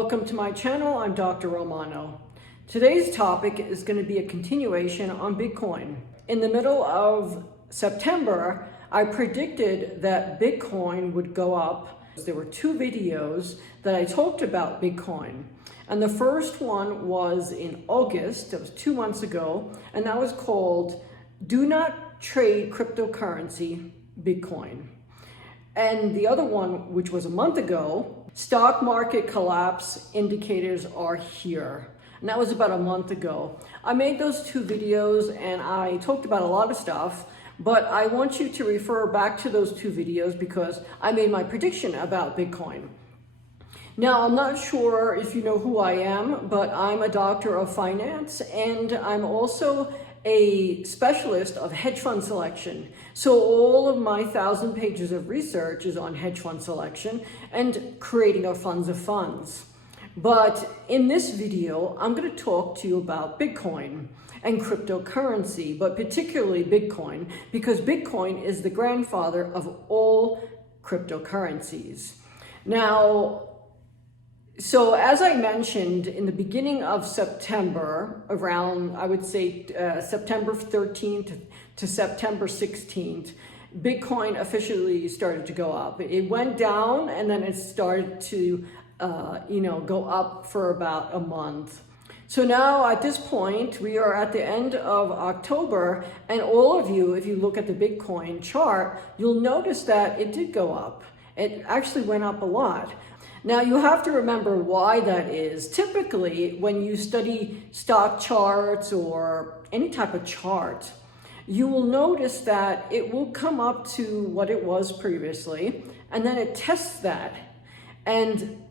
Welcome to my channel. I'm Dr. Romano. Today's topic is going to be a continuation on Bitcoin. In the middle of September, I predicted that Bitcoin would go up. There were two videos that I talked about Bitcoin. And the first one was in August, that was 2 months ago, and that was called Do Not Trade Cryptocurrency Bitcoin. And the other one, which was a month ago, Stock Market Collapse Indicators Are Here. And that was about a month ago. I made those two videos and I talked about a lot of stuff, but I want you to refer back to those two videos because I made my prediction about Bitcoin. Now, I'm not sure if you know who I am, but I'm a doctor of finance and I'm also a specialist of hedge fund selection. So all of my 1,000 pages of research is on hedge fund selection and creating of funds. But in this video, I'm going to talk to you about Bitcoin and cryptocurrency, but particularly Bitcoin, because Bitcoin is the grandfather of all cryptocurrencies. Now, so as I mentioned, in the beginning of September, around, I would say September 13th to September 16th, Bitcoin officially started to go up. It went down and then it started to, go up for about a month. So now at this point, we are at the end of October, and all of you, if you look at the Bitcoin chart, you'll notice that it did go up. It actually went up a lot. Now, you have to remember why that is. Typically, when you study stock charts or any type of chart, you will notice that it will come up to what it was previously, and then it tests that. And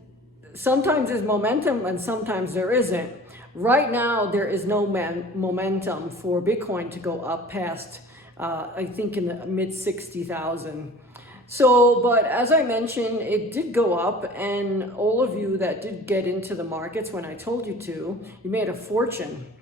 sometimes there's momentum and sometimes there isn't. Right now, there is no momentum for Bitcoin to go up past, I think, in the mid 60,000. So, but as I mentioned, it did go up, and all of you that did get into the markets when I told you to, you made a fortune.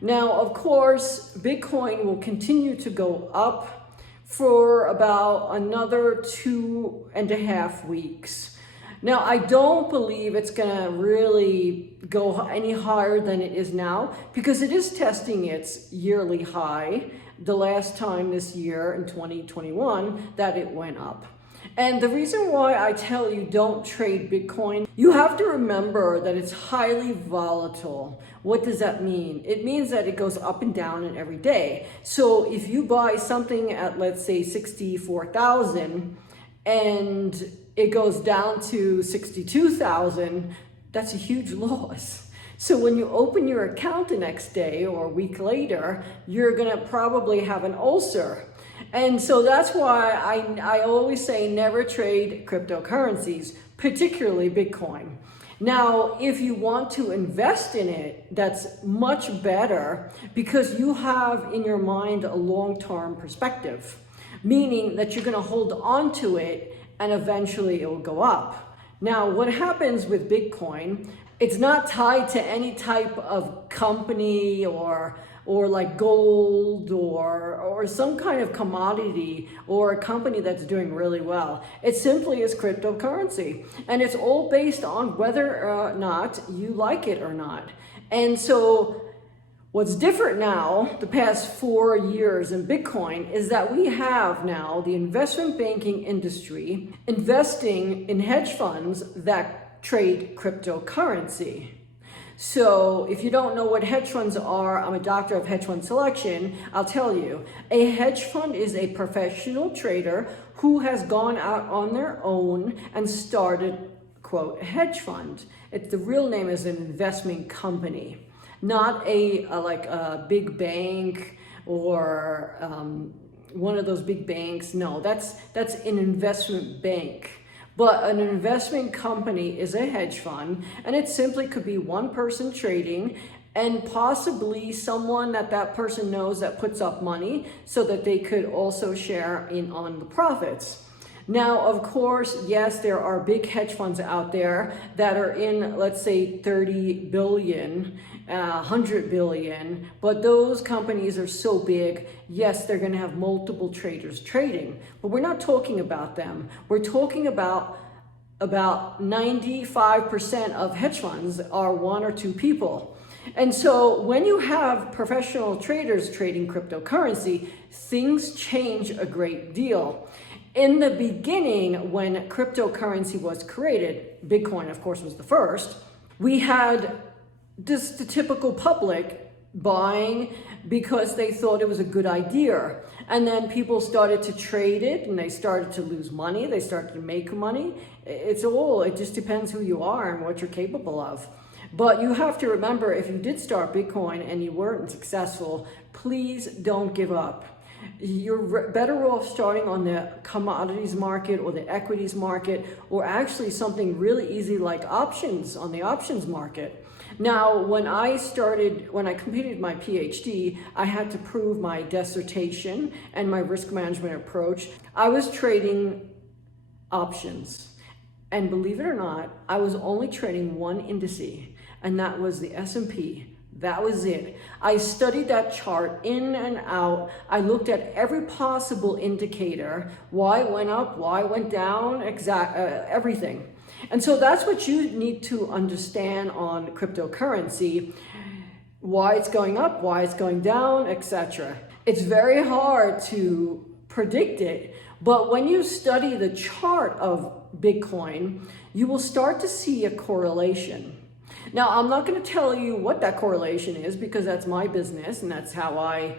Now, of course, Bitcoin will continue to go up for about another 2.5 weeks. Now, I don't believe it's gonna really go any higher than it is now because it is testing its yearly high the last time this year in 2021 that it went up. And the reason why I tell you don't trade Bitcoin, you have to remember that it's highly volatile. What does that mean? It means that it goes up and down in every day. So if you buy something at, let's say, 64,000 and it goes down to 62,000, that's a huge loss. So when you open your account the next day or a week later, you're gonna probably have an ulcer. And so that's why I always say never trade cryptocurrencies, particularly Bitcoin. Now, if you want to invest in it, that's much better because you have in your mind a long-term perspective, meaning that you're going to hold on to it and eventually it will go up. Now, what happens with Bitcoin, it's not tied to any type of company or like gold or some kind of commodity or a company that's doing really well. It simply is cryptocurrency. And it's all based on whether or not you like it or not. And so what's different now, the past 4 years in Bitcoin, is that we have now the investment banking industry investing in hedge funds that trade cryptocurrency. So if you don't know what hedge funds are, I'm a doctor of hedge fund selection, I'll tell you. A hedge fund is a professional trader who has gone out on their own and started, quote, a hedge fund. The real name is an investment company, not like a big bank or one of those big banks. No, that's an investment bank. But an investment company is a hedge fund, and it simply could be one person trading and possibly someone that person knows that puts up money so that they could also share in on the profits. Now, of course, yes, there are big hedge funds out there that are in, let's say, 30 billion, 100 billion, but those companies are so big, yes, they're going to have multiple traders trading, but we're not talking about them. We're talking about about 95% of hedge funds are one or two people. And so when you have professional traders trading cryptocurrency, things change a great deal. In the beginning, when cryptocurrency was created, Bitcoin, of course, was the first, we had just the typical public buying because they thought it was a good idea. And then people started to trade it and they started to lose money. They started to make money. It just depends who you are and what you're capable of. But you have to remember, if you did start Bitcoin and you weren't successful, please don't give up. You're better off starting on the commodities market or the equities market, or actually something really easy like options on the options market. Now, when I completed my Ph.D., I had to prove my dissertation and my risk management approach. I was trading options. And believe it or not, I was only trading one indice, and that was the S&P. That was it. I studied that chart in and out. I looked at every possible indicator, why it went up, why it went down, everything. And so that's what you need to understand on cryptocurrency, why it's going up, why it's going down, etc. It's very hard to predict it, but when you study the chart of Bitcoin, you will start to see a correlation. Now, I'm not going to tell you what that correlation is because that's my business and that's how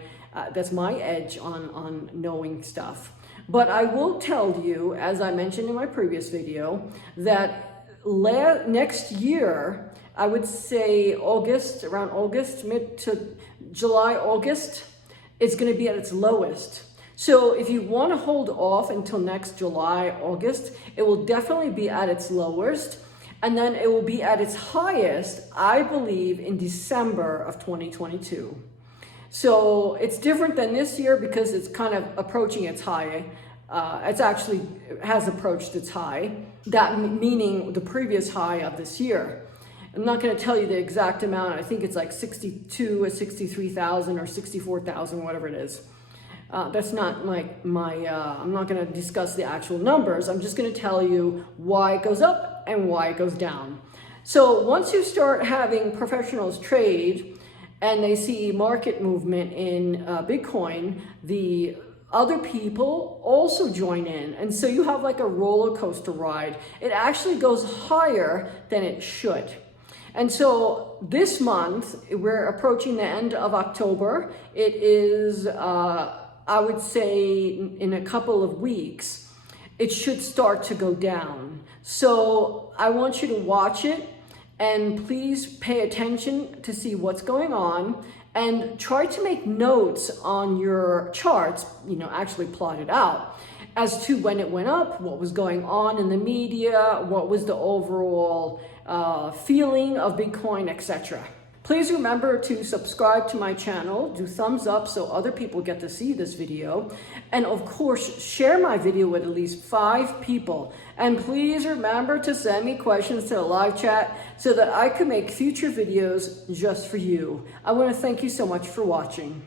that's my edge on knowing stuff. But I will tell you, as I mentioned in my previous video, that next year, I would say around August, mid to July, August, it's going to be at its lowest. So if you want to hold off until next July, August, it will definitely be at its lowest. And then it will be at its highest, I believe, in December of 2022. So it's different than this year because it's kind of approaching its high. Has approached its high, that meaning the previous high of this year. I'm not going to tell you the exact amount. I think it's like 62 or 63,000 or 64,000, whatever it is. That's not I'm not going to discuss the actual numbers. I'm just going to tell you why it goes up and why it goes down. So once you start having professionals trade and they see market movement in Bitcoin, the other people also join in. And so you have like a roller coaster ride. It actually goes higher than it should. And so this month, we're approaching the end of October. It is, I would say in a couple of weeks, it should start to go down. So I want you to watch it and please pay attention to see what's going on and try to make notes on your charts, actually plot it out as to when it went up, what was going on in the media, what was the overall feeling of Bitcoin, etc. Please remember to subscribe to my channel, do thumbs up so other people get to see this video, and of course, share my video with at least 5 people. And please remember to send me questions to the live chat so that I can make future videos just for you. I want to thank you so much for watching.